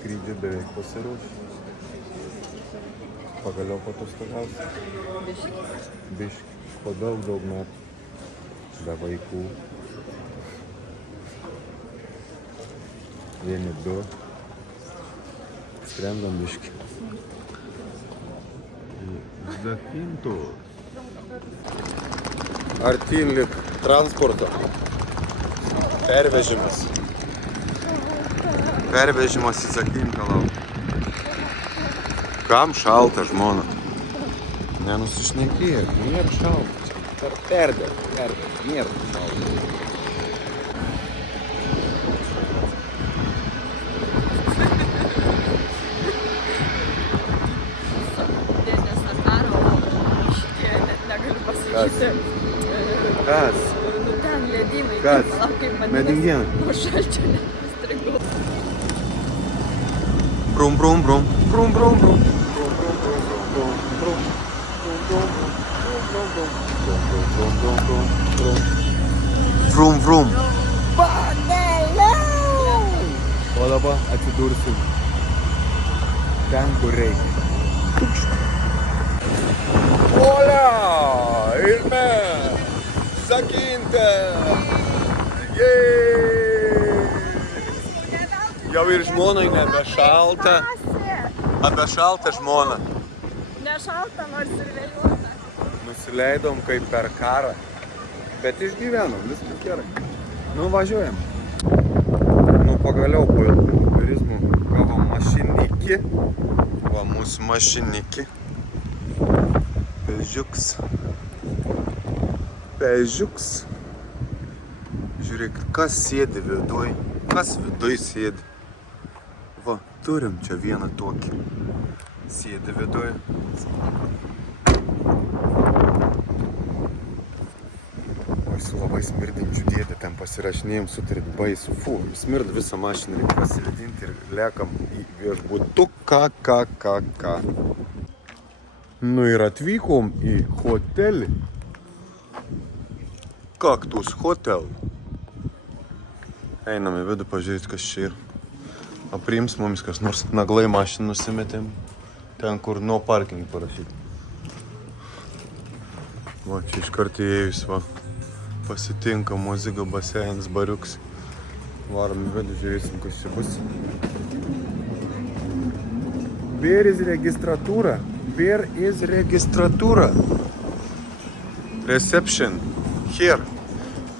skrydžiui beveik pasiruošę. Pagaliau patostogausi. Biški. Po daug metų. Be vaikų. Vieni du. Skrendam biški. Zakyntus. Artyn lik transporto. Pervežimas. Pervežimas į Zakynką laukia. Kam šalta, žmona? Nenusišnekėk, nėra šalta. Perdėk, nėra šalta. Dėdės Nataro, šitie net negaliu pasakyti. Kas? Nu ten ledynai. Kas? Kaip man Medingėnai. nuo šalčio nepastrigau. Brum, brum, brum. Brum, brum, brum. Vrum, vrum. O dabar atsidursim ten, kur reikia. Olia! Ir mes! Zakynte! Jau ir žmonai nebešalta. Nebešalta žmona. Nešalta, nors ir vėjuota. Nusileidom kaip per karą. Bet išgyvenom, viskas gerai. Nu, važiuojam. Nu, pagaliau po ilgų turizmų gavom mašinikį. Va, mūsų mašinikį. Pežiuks. Pežiuks. Žiūrėk, kas sėdi viduj. Kas viduj sėdi. Va, turim čia vieną tokį. Sėdi viduj. Su labai smirdinčių dėdė ten pasirašinėjom, sutarit baisų. Fu, smird visą mašiną, reikia pasivedinti ir lekam į viešbutuką, ką. Nu ir atvykom į hotelį. Kaktus hotel. Einam į vidų pažiūrėti, kas čia yra. Aprims mums kas nors. Naglai mašiną nusimetėm. Ten, kur no parking parašyti. Va, čia iškart įėjus, va. Pasitinka muzika, baseinas, bariuks. Varom į vidų, žiūrėsim, kas čia bus. Where is registratūra? Where is registratūra? Reception. Here.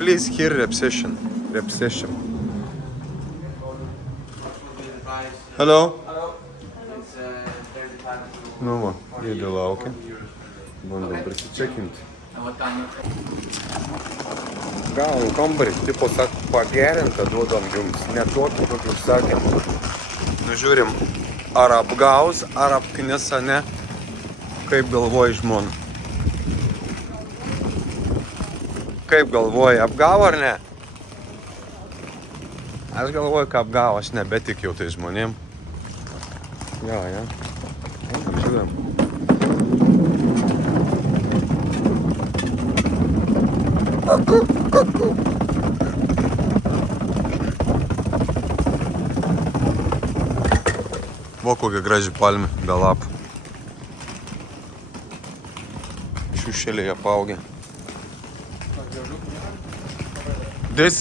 Please, here reception. Reception. Hello. Hello. It's 35 Nu va, jėdė laukia. Bandom prisičekinti. what time? Gavom kambarį, tipo, sako, pagerintą duodam jums, ne tokį, kokį užsakėm. Nu, žiūrim, ar apgaus, ar apknisa, ne? Kaip galvoji žmona? Kaip galvoji, apgavo ar ne? Aš galvoju, kad apgavo, aš nebetikiu tai žmonėm. Ja. Žiūrim. Va kokia graži palmė, be lapų. Šiušėlėje apaugę. This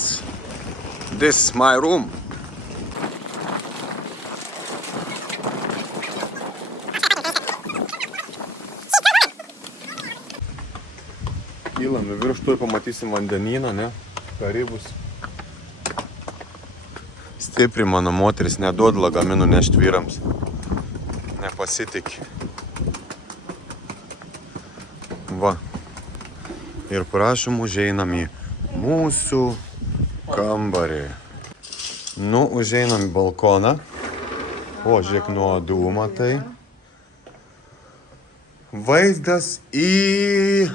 is my room. Kylam į virš, tuoj pamatysim vandenyną, ne? Karibus. Stipri mano moteris neduod lagaminų nešt vyrams. Nepasitik. Va. Ir prašom, užeinam į mūsų kambarį. Nu, užeinam į balkoną. O, žiūrėk, nuo dūmą tai. Vaizdas į...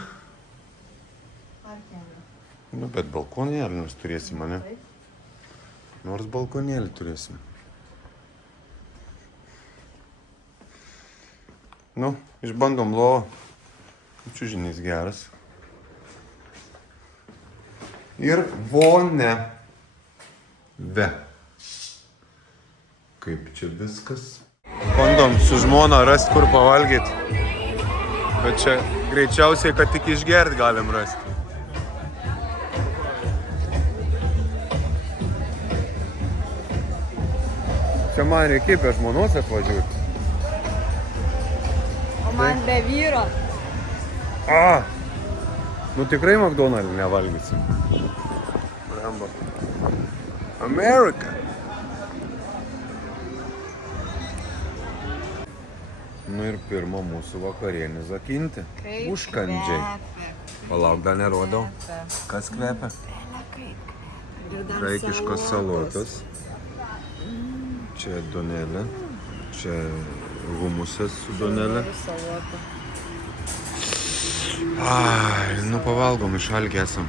Nu, bet balkonėlį nors turėsim, ne? Nors balkonėlį turėsim. Nu, išbandom lovą. Čiužinys geras. Ir vonė. Ve. Kaip čia viskas? Bandom su žmona rast, kur pavalgyt. Bet čia greičiausiai, kad tik išgert galim rasti. Čia man reikia be žmonos atvažiuoti. O man be vyro. Nu tikrai McDonald's nevalgysim. Blemba. America. Nu ir pirma mūsų vakarienė zakinti. Užkandžiai. Palauk, dar nerodau. Kas kvepia? Graikiškos salotos. Čia donelė. Čia humusas su donelė. Ai, nu pavalgom, išalgę esam.